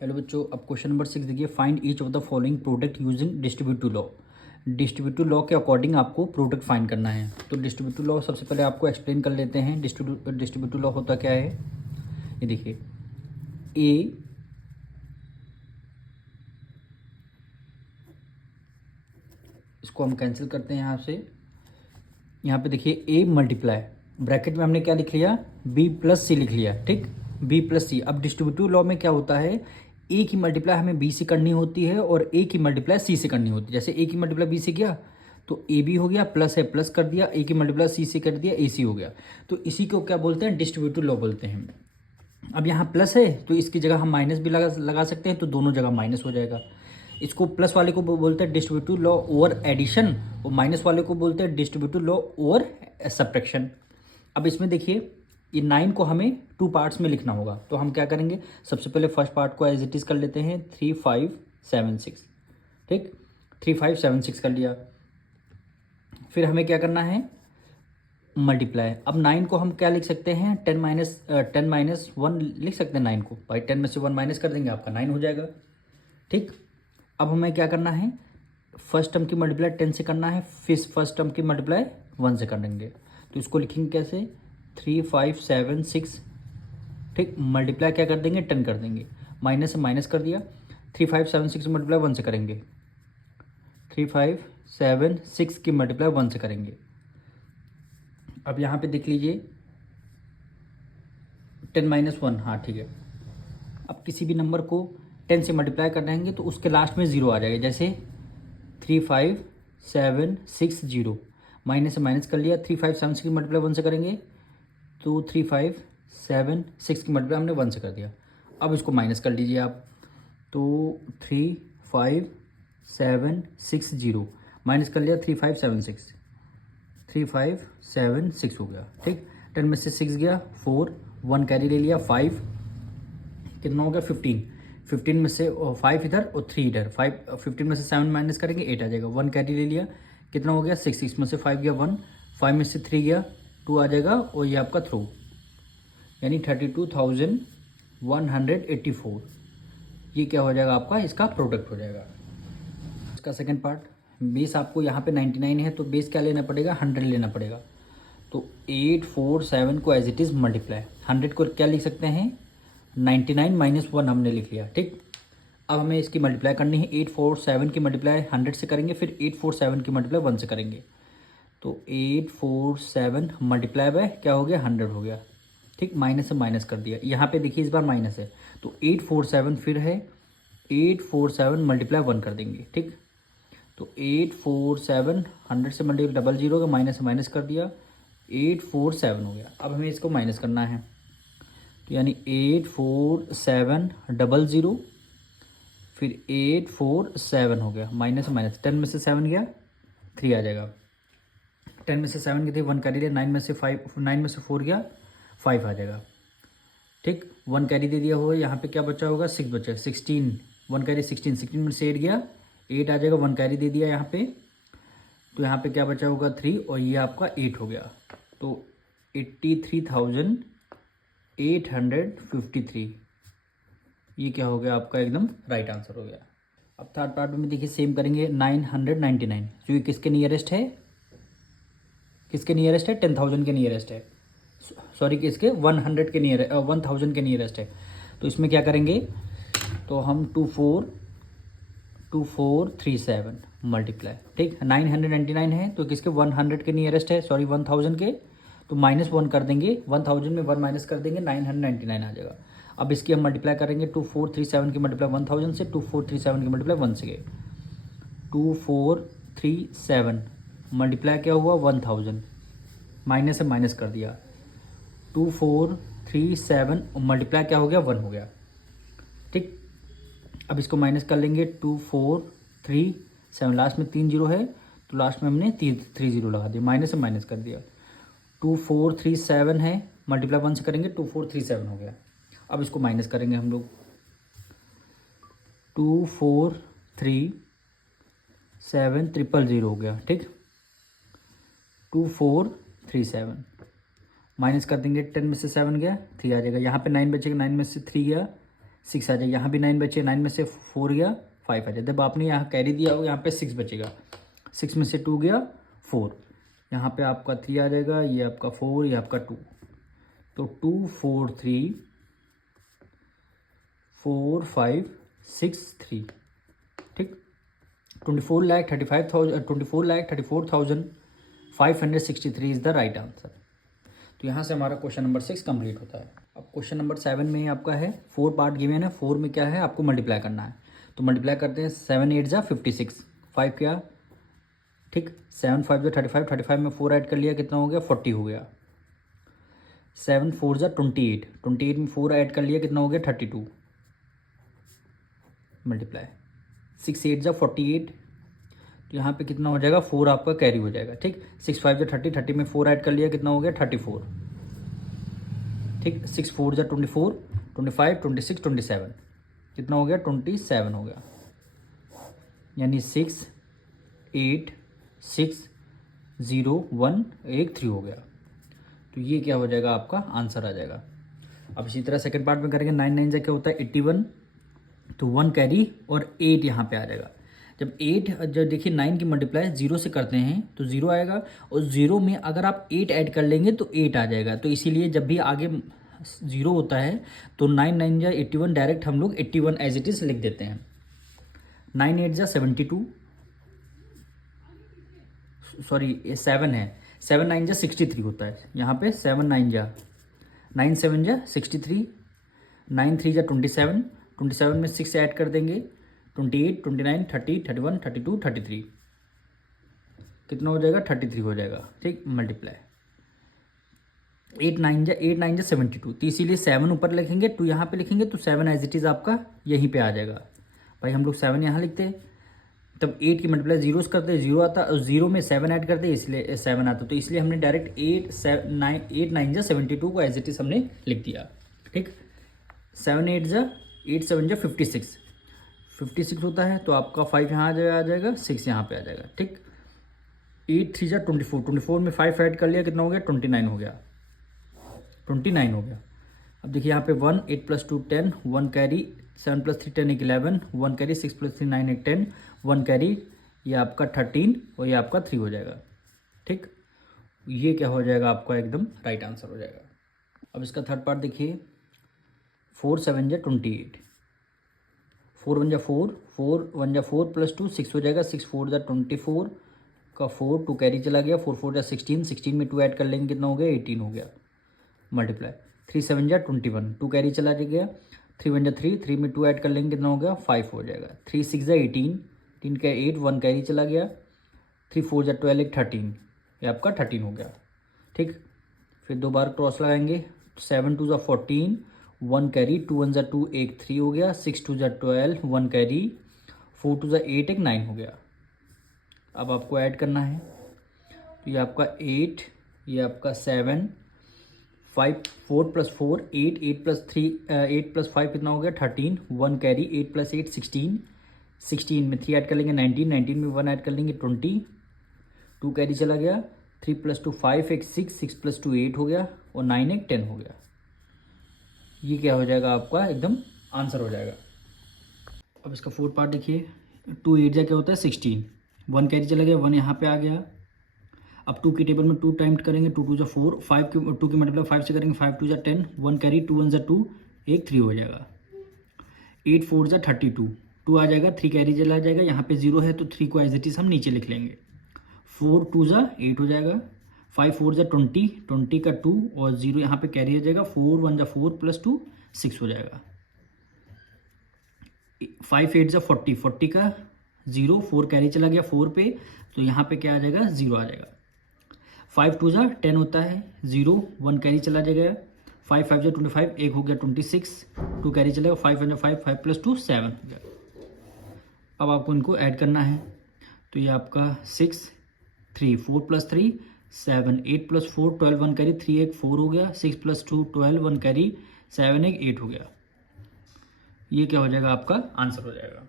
Hello बच्चों, अब question number 6 देखिए। Find each of the following product using distributive law. Distributive law के according आपको प्रोडक्ट फाइंड करना है। तो डिस्ट्रीब्यूटिव लॉ सबसे पहले आपको एक्सप्लेन कर लेते हैं। डिस्ट्रीब्यूटिव लॉ होता क्या है, ये देखिए। ए इसको हम कैंसिल करते हैं यहाँ से। यहाँ पे देखिए ए मल्टीप्लाई, ब्रैकेट में हमने क्या लिख लिया, बी प्लस सी लिख लिया, ठीक, बी प्लस सी। अब डिस्ट्रीब्यूटिव लॉ में क्या होता है, ए की मल्टीप्लाई हमें बी से करनी होती है और ए की मल्टीप्लाई सी से करनी होती है। जैसे ए की मल्टीप्लाई बी से किया तो ए बी हो गया, प्लस है प्लस कर दिया, ए की मल्टीप्लाई सी से कर दिया, ए सी हो गया। तो इसी को क्या बोलते हैं, डिस्ट्रीब्यूटिव लॉ बोलते हैं। अब यहाँ प्लस है तो इसकी जगह हम माइनस भी लगा सकते हैं, तो दोनों जगह माइनस हो जाएगा। इसको प्लस वाले को बोलते हैं डिस्ट्रीब्यूटिव लॉ ओवर एडिशन, और माइनस वाले को बोलते हैं डिस्ट्रीब्यूटिव लॉ ओवर सब्ट्रैक्शन। अब इसमें देखिए, ये 9 को हमें 2 पार्ट्स में लिखना होगा। तो हम क्या करेंगे, सबसे पहले फर्स्ट पार्ट को एज इट इज़ कर लेते हैं, 3 5 7 6, ठीक, 3 5 7 6 कर लिया। फिर हमें क्या करना है, मल्टीप्लाई। अब 9 को हम क्या लिख सकते हैं, 10 माइनस 1 लिख सकते हैं 9 को। भाई 10 में से 1 माइनस कर देंगे, आपका 9 हो जाएगा, ठीक। अब हमें क्या करना है, फर्स्ट टर्म की मल्टीप्लाई 10 से करना है, फिर फर्स्ट टर्म की मल्टीप्लाई 1 से कर देंगे। तो इसको लिखेंगे कैसे, 3 5 7 6, ठीक, मल्टीप्लाई क्या कर देंगे, 10 कर देंगे, माइनस से माइनस कर दिया। 3 5 7 6 मल्टीप्लाई 1 से करेंगे, 3 5 7 6 की मल्टीप्लाई 1 से करेंगे। अब यहाँ पे देख लीजिए, 10 माइनस 1, हाँ ठीक है। अब किसी भी नंबर को 10 से मल्टीप्लाई कर देंगे तो उसके लास्ट में 0 आ जाएगा। जैसे 3 5 7 6 0, माइनस से माइनस कर लिया। 3 5 7 6 की मल्टीप्लाई 1 से करेंगे तो 3 5 7 6 की मल्टीप्लाई हमने 1 से कर दिया। अब इसको माइनस कर लीजिए आप, तो 3 5 7 6 0, माइनस कर लिया 3 5 7 6, 3 5 7 6 हो गया, ठीक। 10 में से 6 गया, 4, 1 कैरी ले लिया, 5, कितना हो गया 15। 15 में से 5 इधर और 3 इधर, 15 में से 7 माइनस करेंगे 8 आ जाएगा। 1 कैरी ले लिया, कितना हो गया 6, 6 में से 5 गया 1, 5 में से 3 गया 2 आ जाएगा, और ये आपका थ्रू, यानी 32,184। ये क्या हो जाएगा आपका, इसका प्रोडक्ट हो जाएगा। इसका सेकंड पार्ट, बेस आपको यहाँ पे 99 है तो बेस क्या लेना पड़ेगा, 100 लेना पड़ेगा। तो 8 4 7 को एज इट इज़ मल्टीप्लाई, 100 को क्या लिख सकते हैं, 99 माइनस 1 हमने लिख लिया, ठीक। अब हमें इसकी मल्टीप्लाई करनी है, 8 4 7 की मल्टीप्लाई 100 से करेंगे, फिर 8 4 7 की मल्टीप्लाई 1 से करेंगे। तो 8 4 7 मल्टीप्लाई बाय क्या हो गया, 100 हो गया, ठीक। माइनस से माइनस कर दिया, यहाँ पे देखिए इस बार माइनस है, तो 8 4 7 फिर है, 8 4 7 मल्टीप्लाई 1 कर देंगे, ठीक। तो 8 4 7 100 से मल्टीप्लाई डबल जीरो का माइनस से माइनस कर दिया, 8 4 7 हो गया। अब हमें इसको माइनस करना है, तो यानी 8 4 7 डबल ज़ीरो, फिर 8 4 7 हो गया, माइनस से माइनस, 10 में से 7 गया 3 आ जाएगा। 10 में से 7 गए थे 1 कैरी लिया, 9 में से 4 गया 5 आ जाएगा, ठीक। 1 कैरी दे दिया होगा, यहाँ पे क्या बचा होगा, 6 बचा, 16, 1 कैरी 16, 16 में से 8 गया 8 आ जाएगा। 1 कैरी दे दिया यहाँ पे, तो यहाँ पे क्या बचा होगा 3, और ये आपका 8 हो गया। तो 83,853, ये क्या हो गया आपका, एकदम राइट आंसर हो गया। अब थर्ड पार्ट में देखिए सेम करेंगे, 999, जो ये किसके नियरेस्ट है, किसके नियरेस्ट है, 10,000 के नियरेस्ट है, सॉरी किसके 100 के 1000 के नियरेस्ट है। तो इसमें क्या करेंगे, तो हम 2437 मल्टीप्लाई, ठीक, 999 है तो किसके 100 के नियरेस्ट है, सॉरी 1000 के, तो -1 कर देंगे, 1000 में 1 माइनस कर देंगे, 999 आ जाएगा। अब इसकी हम मल्टीप्लाई करेंगे, 2437 की मल्टीप्लाई 1000 से, 2437 की मल्टीप्लाई 1 से गए, 2437 मल्टीप्लाई क्या हुआ 1000, माइनस से माइनस कर दिया, 2437 मल्टीप्लाई क्या हो गया 1 हो गया, ठीक। अब इसको माइनस कर लेंगे, 2437, लास्ट में 3 जीरो है तो लास्ट में हमने 3 जीरो लगा दिया, माइनस से माइनस कर दिया। 2437 है, मल्टीप्लाई 1 से करेंगे 2437 हो गया। अब इसको माइनस करेंगे हम लोग, 2437 000 हो गया, ठीक। 2437 माइनस कर देंगे, 10 में से 7 गया 3 आ जाएगा, यहाँ पे 9 बचेगा, 9 में से 3 गया 6 आ जाएगा, यहाँ भी 9 बचे, 9 में से 4 गया, 5 आ जाएगा। जब आपने यहाँ कैरी दिया हो, यहाँ पे 6 बचेगा, 6 में से 2 गया 4, यहाँ पे आपका 3 आ जाएगा, ये आपका 4, ये आपका 2, तो 2 4 3 4 5 6 3, ठीक। 24,34,563 इज़ द राइट आंसर। तो यहाँ से हमारा क्वेश्चन नंबर 6 कंप्लीट होता है। अब क्वेश्चन नंबर 7 में आपका है 4 पार्ट गिवन है, 4 में क्या है आपको मल्टीप्लाई करना है। तो मल्टीप्लाई करते हैं, 7 8 जा 56, 5 क्या, ठीक, 7 5 जा 35, 35 में 4 ऐड कर लिया, कितना हो गया 40 हो गया। 7 4 जा 28, 28 में 4 ऐड कर लिया, कितना हो गया 32, मल्टीप्लाई 6 8 जा 48, तो यहाँ पे कितना हो जाएगा 4 आपका कैरी हो जाएगा, ठीक। 6 5 जा 30, 30 में 4 ऐड कर लिया, कितना हो गया 34, ठीक। 6 4 जा 24, 25 26 27, कितना हो गया 27 हो गया, यानी 6 8 6 0 1 1 3 हो गया। तो ये क्या हो जाएगा आपका आंसर आ जाएगा। अब इसी तरह सेकंड पार्ट में करेंगे, 9 9 जा क्या होता है 81, तो 1 कैरी और 8 यहाँ पे आ जाएगा। जब 8 जब देखिए 9 की मल्टीप्लाई 0 से करते हैं तो 0 आएगा, और 0 में अगर आप 8 ऐड कर लेंगे तो 8 आ जाएगा। तो इसीलिए जब भी आगे 0 होता है तो 9 9 जा 81, डायरेक्ट हम लोग 81 एज इट इज़ लिख देते हैं। 9 8 जा 72, सॉरी 7 है, 7 9 जा 63 होता है, यहाँ पे 7 9 जा 9 7 जा 63, 9 3 जा 27, 27 में 6 ऐड कर देंगे, 28 29 30 31 32 33, कितना हो जाएगा 33 हो जाएगा, ठीक। मल्टीप्लाई 8 9 जा 72, तो इसीलिए 7 ऊपर लिखेंगे, 2 यहाँ पे लिखेंगे, तो 7 एज इट इज़ आपका यहीं पे आ जाएगा। भाई हम लोग 7 यहाँ लिखते हैं, तब 8 की मल्टीप्लाई 0 से करते हैं, 0 आता, और 0 में 7 ऐड करते हैं, इसलिए 7 आता। तो इसलिए हमने डायरेक्ट 8 9 जा 72 को एज इट इज़ हमने लिख दिया, ठीक। 7 8 जा 56 होता है, तो आपका 5 यहाँ आ जाएगा 6 यहाँ पे आ जाएगा, ठीक। 8 3 जा 24, 24 में 5 ऐड कर लिया, कितना हो गया 29 हो गया, 29 हो गया। अब देखिए यहाँ पे 1 8 + 2 10, 1 कैरी, 7 + 3 10 11, 1 कैरी, 6 + 3 9 10, 1 कैरी, ये आपका 13 और ये आपका 3 हो जाएगा, ठीक। ये क्या हो जाएगा आपका एकदम राइट आंसर हो जाएगा। अब इसका थर्ड पार्ट देखिए, 4 7 जा 28, 4 1 जा 4, 4 1 जा 4 + 2 6 हो जाएगा, 6 4 जा 24 का 4, 2 कैरी चला गया, 4 4 जा 16, 16 में 2 ऐड कर लेंगे, कितना हो गया 18 हो गया, मल्टीप्लाई 3 7 जा 21, 2 कैरी चला गया, 3 1 जा 3, 3 में 2 ऐड कर लेंगे, कितना हो गया 5 हो जाएगा, 3 6 जा 18, 3 का 8, 1 कैरी चला गया, 3 4 जा 12 13, ये आपका 13 हो गया, ठीक। फिर 2 बार क्रॉस लगाएंगे, 7 2 जा 14, 1 कैरी, 2 1 जा 2 1 3 हो गया, 6 2 जा 12, 1 कैरी, 4 2 जा 8 1 9 हो गया। अब आपको ऐड करना है, तो ये आपका 8, ये आपका 7, 5 4 + 4 8, 8 + 3 8 + 5 कितना हो गया 13, 1 कैरी, 8 + 8 16, 16 में 3 ऐड कर लेंगे 19, 19 में 1 ऐड कर लेंगे 20, 2 कैरी चला गया, 3 + 2 5 1 6, 6 + 2 8 हो गया, और 9 1 10 हो गया। ये क्या हो जाएगा आपका एकदम आंसर हो जाएगा। अब इसका फोर्थ पार्ट देखिए, 2 8 जा क्या होता है 16, 1 कैरी चला गया, 1 यहाँ पे आ गया। अब 2 की टेबल में 2 टाइम्स करेंगे, 2 2 जा 4, 5 की 2 की मल्टीप्लाई 5 से करेंगे, 5 2 जा 10, 1 कैरी, 2 1 जा 2 1 3 हो जाएगा। 8 4 जा 32, 2 आ जाएगा, 3 कैरी चला जाएगा, यहाँ पे 0 है तो 3 को एज इट इज़ हम नीचे लिख लेंगे। 4 2 जा 8 हो जाएगा, 5 4 जा 20, 20 का 2 और 0 यहाँ पे कैरी आ जाएगा, 4 1 जा 4 + 2 6 हो जाएगा। 5 8 जा 40, 40 का 0, 4 कैरी चला गया 4 पे, तो यहाँ पे क्या आ जाएगा 0 आ जाएगा। 5 2 जा 10 होता है, 0 1 कैरी चला जाएगा, 5 5 जा 25, 1 हो गया 26, 2 कैरी चलेगा, 5 1 जा 5, 5 + 2 7 हो गया। अब आपको इनको ऐड करना है, तो ये आपका 6 3 4 + 3 7, 8 + 4 12, 1 कैरी, 3 1 4 हो गया, 6 + 2 12, 1 कैरी, 7 1 8 हो गया। ये क्या हो जाएगा आपका आंसर हो जाएगा।